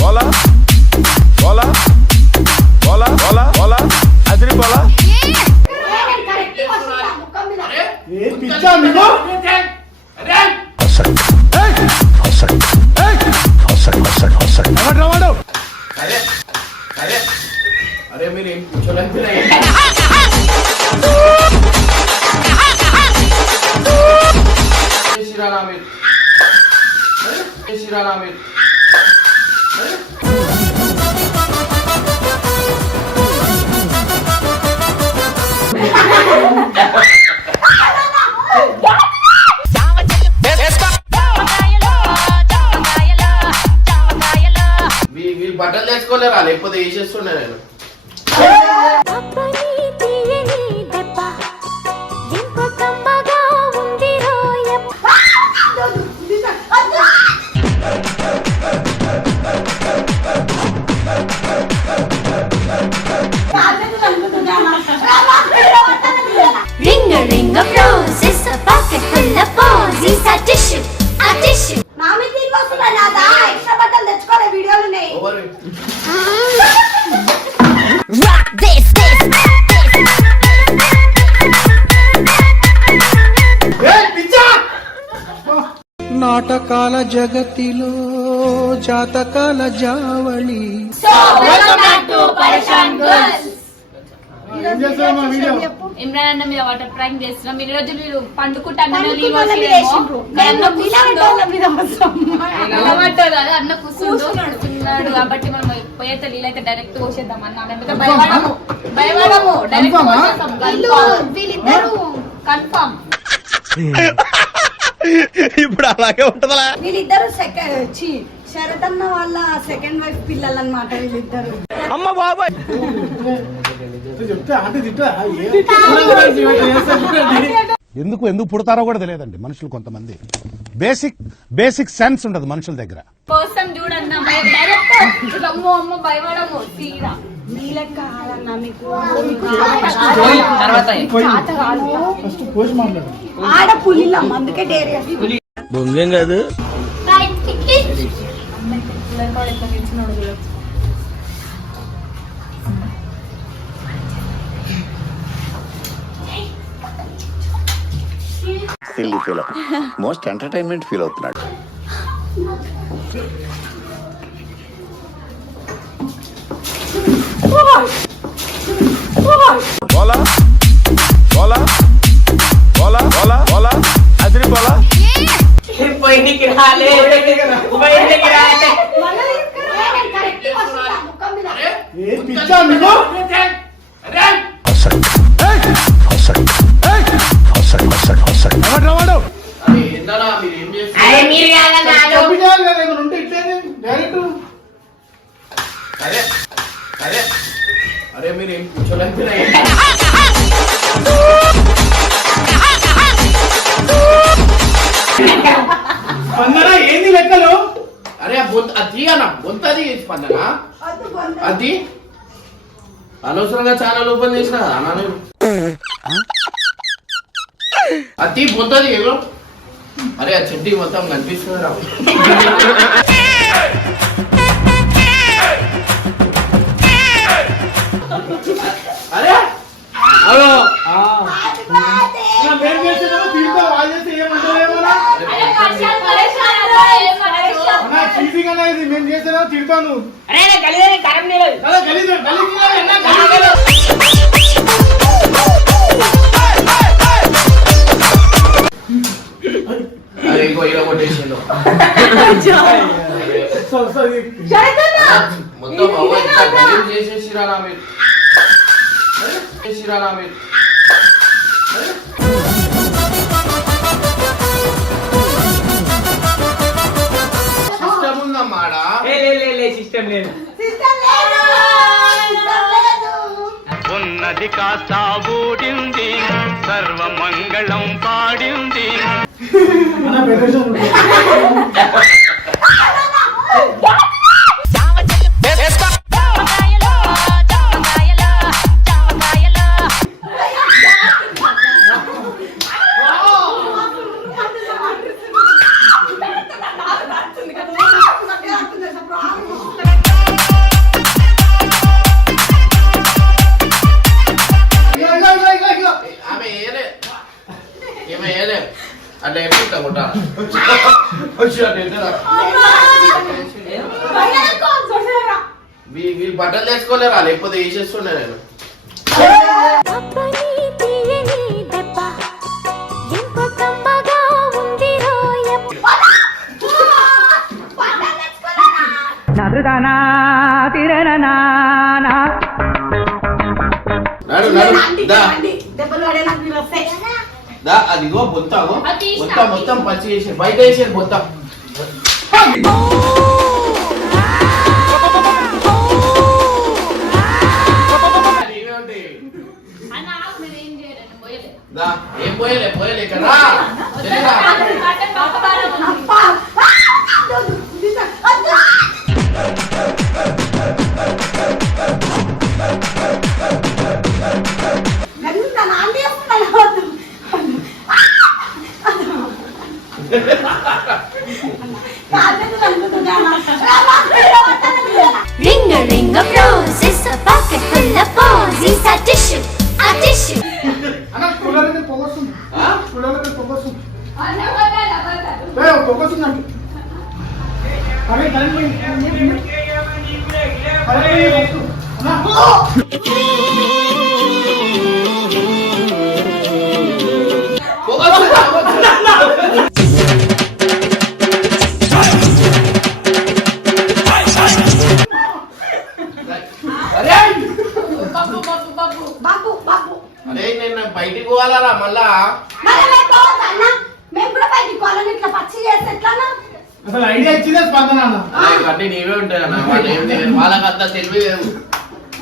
బోలా బోలా బోలా బోలా బోలా అదిరి బోలా ఏ పిచ్చా మీకు అరే అరే అరే మీరు ఏం కూర్చోలేదు వీళ్ళు బట్టలు తెచ్చుకోలేరా లేకపోతే వేసేస్తుండే నేను నాటకాల జగతిలో జాతకాల జావళి. ఇమ్రాన్ అన్న మీద వాటర్ ప్రాంక్ చేస్తున్నాం. ఈ రోజు మీరు పండుకుంటాను అన్న కూర్చున్నాడు కాబట్టి మనం పోయేతే నీళ్ళైతే డైరెక్ట్ పోసేద్దాం అన్న. లేకపోతే భయపడము డైరెక్ట్ కన్ఫర్మ్. ఇప్పుడు అలాగే ఉంటదా? వీళ్ళిద్దరు శరతన్న వాళ్ళ సెకండ్ వైఫ్ పిల్లలు అన్నమాట వీళ్ళిద్దరు. అమ్మ బాబాయ్ ఎందుకు పుడతారో కూడా తెలియదండి మనుషులు. కొంతమంది బేసిక్ సెన్స్ ఉండదు మనుషుల దగ్గర. కోసం చూడన్నా డైరెక్ట్ అమ్మో అమ్మ భయపడము తీరా ఆడ పులిలం అందుకే డేరియా బొంగేం కాదు. Silly feel most entertainment feel అవుతున్నాడు. బోలా బోలా బోలా బోలా బోలా అదిరి బోలా బయటికి రాలే బయటికి రాలే ఏ పిచ్చా మీకు ఏందన్నా మీరు ఏం చేస్తారు? అరే అరే అరే మీరు ఏం కూర్చోలేదు స్పందన ఏంది లెక్కలు? అరే అది అన్న బొంతది స్పందన అది అనవసరంగా ఛానల్ ఓపెన్ చేసిన అన్న అది బొంతది ఏమో. అరే ఆ చెడ్డి మొత్తం కనిపిస్తుంది రా. అరే మేము చేసేదా తిడతాను. అరే ఇంకో ఇలా కొట్టేసిండు మొత్తం చేసేసిరా మీరు చేసిరా మీరు సిస్టమ్ ఉందమ్మాడా? సిస్టమ్ లేదు. ఉన్నది కాస్త ఊడింది సర్వమంగళం పాడింది. అంటే ఎట్లా కొట్టాలి వీళ్ళు బట్టలు తెచ్చుకోలేరా లేకపోతే వేసేస్తుండే నేను నడు నడు దా దెబ్బలు పడే నాకు మీరు వస్తాయి దా అదిగో బొత్తాగో మొత్తం పచ్చి వేసారు బయట వేసారు మొత్తం దా ఏం పోయలే ఇక్కడ రా Ring a ring of roses, a pocket full of posies, a tissue, a tissue. అన్న చూడాలంటే పొగొస్తుంది చూడాలంటే పొగొస్తుంది పొగొస్తుంది అంటే అరే కరెంట్ బాబు బాబు అరే నేను బయటికి పోవాలా మళ్ళా మేము కూడా బయటికి పోవాలని ఇట్లా పచ్చి చేస్తే ఎట్లానా అసలు ఐడియా ఇచ్చిందే స్పందన అన్న అన్నీ నీవే ఉంటాయి అన్న వాళ్ళు ఏం తెలియదు వాళ్ళకంతా తెలివి లేదు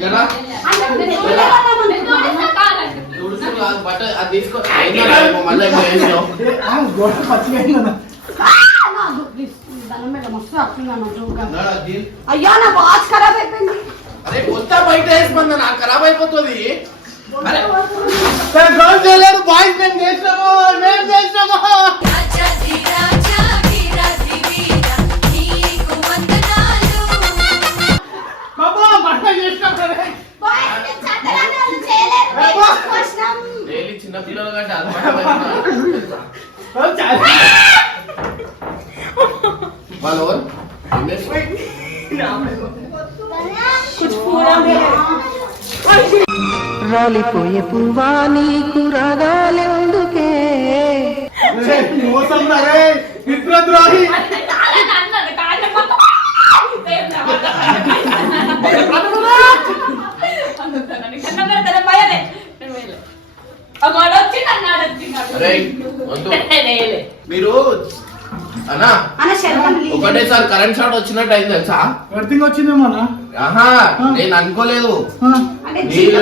కదా తుడుచుడు కాదు బట్ట అది తీసుకో మళ్ళీ పచ్చిగా అయిందన్న అయ్యో నా వాచ్ ఖరాబ్ అయిపోయింది అరే మొత్తం బయట వేసిపోయింది నాకు ఖరాబ్ అయిపోతుంది చేయలేదు బాయ్స్ నేను చేసినాము నేను చేసినాము బాబా బట్ట చేసినాం సరే డైలీ చిన్న పిల్లలు కంటే అది వాళ్ళు రాలిపోయే పువ్వా నీకు రాగాలెందుకే మోసం రే మిత్రద్రోహి మీరు అన్నా ఒకటేసారి కరెంట్ షాట్ వచ్చినట్టు అయింది తెలుసా వర్తింగ్ వచ్చిందేమో అన్న ఆహా నేను అనుకోలేదు నీళ్ళు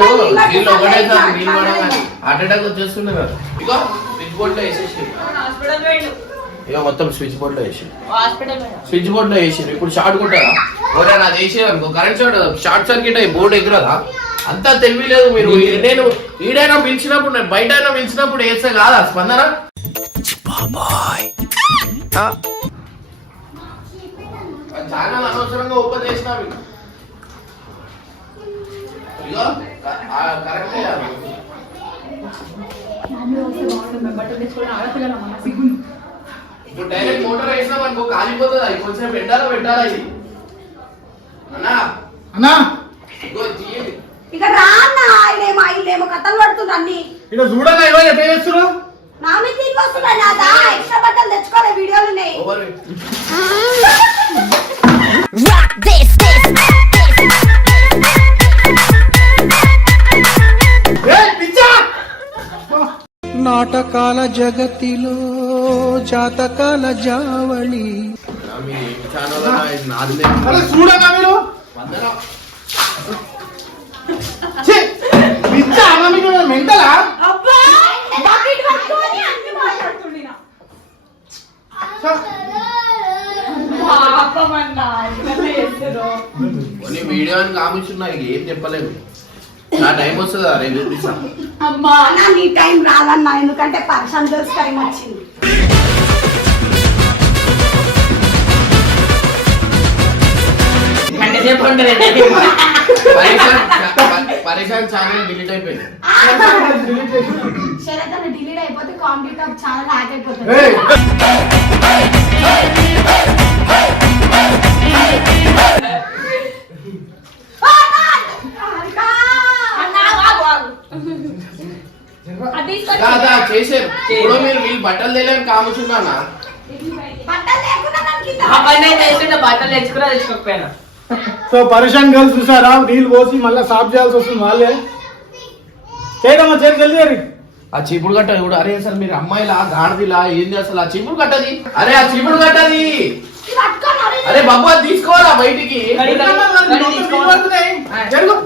ఒకటేసారి నీళ్ళు పడగానే హార్ట్ అటాక్ వచ్చేస్తుండే కదా ఇగో స్విచ్ బోర్డ్ లో వేసేసి ఇక మొత్తం స్విచ్ బోర్డ్ లో వేసి స్విచ్ బోర్డ్ లో వేసారు ఇప్పుడు షార్ట్ కొట్టారా ఎవరైనా అది వేసేది అనుకో కరెంట్ షార్ట్ సర్క్యూట్ అయ్యి బోర్డు ఎగురదా అంతా తెలియలేదు మీరు నేను ఈడైనా పిలిచినప్పుడు నేను బయట అయినా పిలిచినప్పుడు వేస్తే కాదా స్పందన చాలా అనవసరంగా ఓపెన్ చేసినా ఇగో కరెక్టే ఇప్పుడు డైరెక్ట్ మోటార్ వేసినాం అనుకో కాలిపోతుంది అది కొంచెం పెట్టాలా ఇది అన్నా అన్నా ఇగో తీయండి ఇక రా అన్న ఇల్లేమో కథలు పడుతుంది అన్ని ఇక్కడ చూడగా ఇవ్వ ఎట్లా చేస్తున్నావు నా మీద తీసి వస్తున్నాయి నాదా ఎక్స్ట్రా బట్టలు తెచ్చుకోలే వీడియోలు ఉన్నాయి నాటకాల జగతిలో జాతకాల జావళి చూడగా మీరు మెంటలా కొన్ని వీడియో అని కామిస్తున్నా ఏం చెప్పలేదు నా టైం వస్తుందా రేపు చూపిస్తా అమ్మా నీ టైం రాదన్నా ఎందుకంటే పర్సన్ దోస్ టైం వచ్చింది పరేషాన్ ఛానల్ డిలీట్ అయిపోయింది. శరత్ అన్న డిలీట్ అయిపోతే కామెడీ టాప్ ఛానల్ హ్యాక్ అయిపోతుంది. అది కాదా చేసారు. ఇప్పుడు మీరు వీళ్ళు బట్టలు తెలియని కాముచున్నానా? బట్టలు లేకుండా నన్ను కింద ఆ పని అయితే వేస్తుంటే బట్టలు తెచ్చుకున్నా తెచ్చుకోకపోయినా. సో పరేషాన్ గర్ల్స్ చూసారా, నీళ్ళు పోసి మళ్ళీ సాఫ్ చేయాల్సి వస్తుంది. వాళ్ళే చేయడమ్మా, చేతి జల్దీ. ఆ చీపుడు గట్ట కూడా అరే సార్ మీరు అమ్మాయిలా గాడిదిలా ఏంది అసలు ఆ చీపుడు కట్టది? అరే ఆ చీపుడు కట్టది. అరే బాబు అది తీసుకోవాలా బయటికి? జరుగు.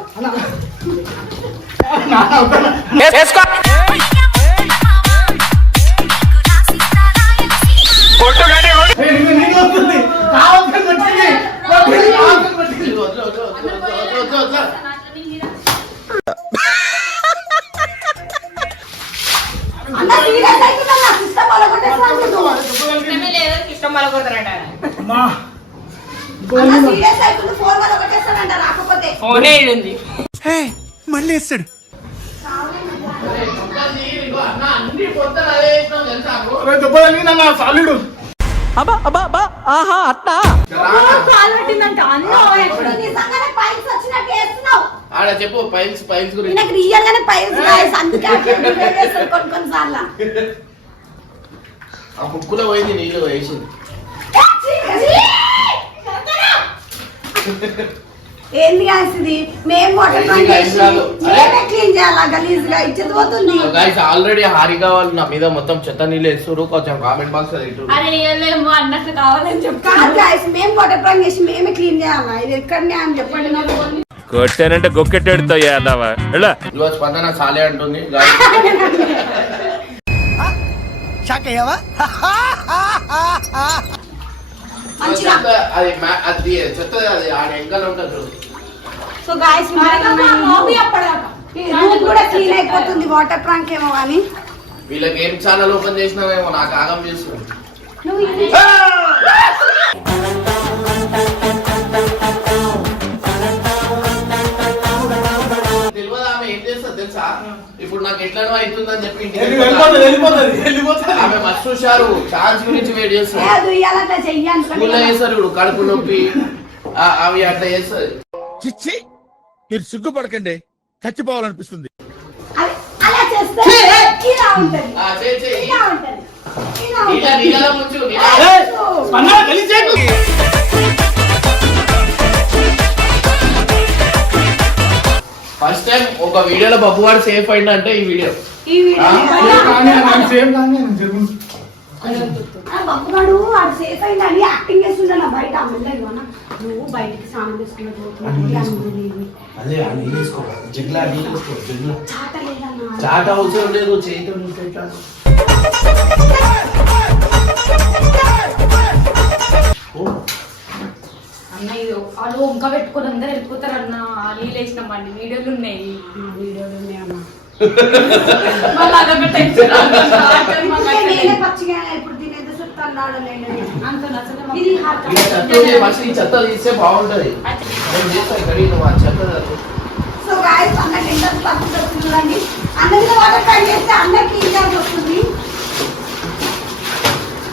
నీళ్ళు వస్తుంది, కావాల్సిన వచ్చింది. వద్దు, వద్దు, వద్దు, వద్దు, వద్దు, వద్దు, వద్దు. అన్న సీరియస్ అవుతున్నా, నా సిస్టమ్ అలగొట్టేస్తాను. ఇష్టమే లేదు, ఇష్టం వల్ల కొడతారంట ఆయన. అమ్మా, అన్న సీరియస్ అవుతుంది, ఫోన్ అలగొట్టేస్తానంట రాకపోతే. ఫోనే ఉంది. మళ్ళీ వేస్తాడు. ఇదిగో అన్న అన్ని పొద్దున అదే వేసినావు తెలుసా నువ్వు? దెబ్బ తగిలింది అన్న, సాలిడు. కాల్ పెట్టిందంట అన్న. ఎప్పుడు నిజంగానే పైల్స్ వచ్చినట్టు వేస్తున్నావు. ఆడ చెప్పు పైల్స్ పైల్స్ గురించి. నాకు రియల్ గానే పైల్స్ రాయస్, అందుకే కొన్ని కొన్నిసార్లు ఆ ముక్కులో పోయింది నీళ్ళు వేసింది. ఏంది కాసింది? మేము వాటర్ ఏంది guys కాదు. మేమే క్లీన్ చేయాలా? గలీజ్ గా ఇచ్చేది పోతుంది. గైస్ ఆల్రెడీ హారిక వాళ్ళు నా మీద మొత్తం చెత్త నీళ్ళు వేస్తారు. కొంచెం కామెంట్ బాక్స్ లో ఇటు. అరే ఏమో అన్నట్టు కావాలని చెప్పి కాదు గాయస్, మేము వాటర్ ప్రాంక్ చేసి మేమే క్లీన్ చేయాలా? ఇది ఎక్కడనే అని చెప్పండి నాకు. కొట్టానంటే గొక్కెట్టాడుతో యాదవా. ఇదిగో స్పందన చాలే అంటుంది. మంచిగా. అది అది చెత్త అది ఆడ వెనకాల ఉంటుంది చూడు. సో గాయస్ రూమ్ కూడా క్లీన్ అయిపోతుంది వాటర్ ప్రాంక్ ఏమో కానీ. వీళ్ళకి ఏం ఛానల్ ఓపెన్ చేసినావేమో నాకు ఆగం చేస్తుంది. నువ్వు ఇది తెలియదు ఆమె ఏం చేస్తుంది తెలుసా? ఇప్పుడు నాకు ఎట్లనో అవుతుందని చెప్పి ఇంటికి వెళ్ళిపోతుంది. ఆమె మస్తు చూశారు, ఛాన్స్ గురించి వెయిట్ చేస్తారు. లేదు ఇవాళ అట్లా చెయ్యాలి. స్కూల్లో చేస్తారు ఇప్పుడు కడుపు నొప్పి అవి అట్లా చేస్తారు. చిచ్చి మీరు సిగ్గుపడకండి, చచ్చిపోవాలనిపిస్తుంది. అలా చేస్తే ఇలా ఉంటది, ఆ, చేయి, చేయి. ఇలా ఉంటది, ఇలా నీళ్ళ ఉంటది. నీళ్ళలో ముంచు, నీళ్ళ. స్పందన గలీజ్ చేయకు. ఫస్ట్ టైం ఒక వీడియోలో బబ్బు వాడు సేఫ్ అయిందంటే ఈ వీడియో. ఈ వీడియో సేమ్ కానీ జరుగు. బొమ్మగాడు వాడు సేఫ్ అయిందని యాక్టింగ్ చేస్తుండే నా బయట. అమ్మలేదు అన్న, నువ్వు బయటికి స్నానం చేసుకున్నట్టు అదే ఆ నీళ్ళు వేసుకోవాలి, జిగ్లా నీళ్ళు వేసుకోవాలి, జిగ్లా. చాట లేదన్నా. చాట అవసరం లేదు, చేతితో నీళ్ళు ఎట్లా? అన్న ఇది వాళ్ళు వంక పెట్టుకుని అందరు వెళ్ళిపోతారు అన్న. నీళ్ళు వేసినాం అండి, వీడియోలు ఉన్నాయి. వీడియోలు ఉన్నాయమ్మా. మళ్ళీ అదొక టెన్షన్ నేనే పచ్చిగా ఇప్పుడు తినేది చెప్తా అన్నాడు. అంత నచ్చదు ఇది ఈ చెత్త ఫస్ట్ ఈ చెత్త తీస్తే బాగుంటది. నేను చేస్తాను ఇక్కడ నువ్వు ఆ చెత్త తరుగు. సో గాయస్ అన్నకి ఎంత పచ్చి వస్తుంది చూడండి. అన్నది వాటర్ ట్రై చేస్తే అన్నకి క్లీన్ చేయాల్సి వస్తుంది.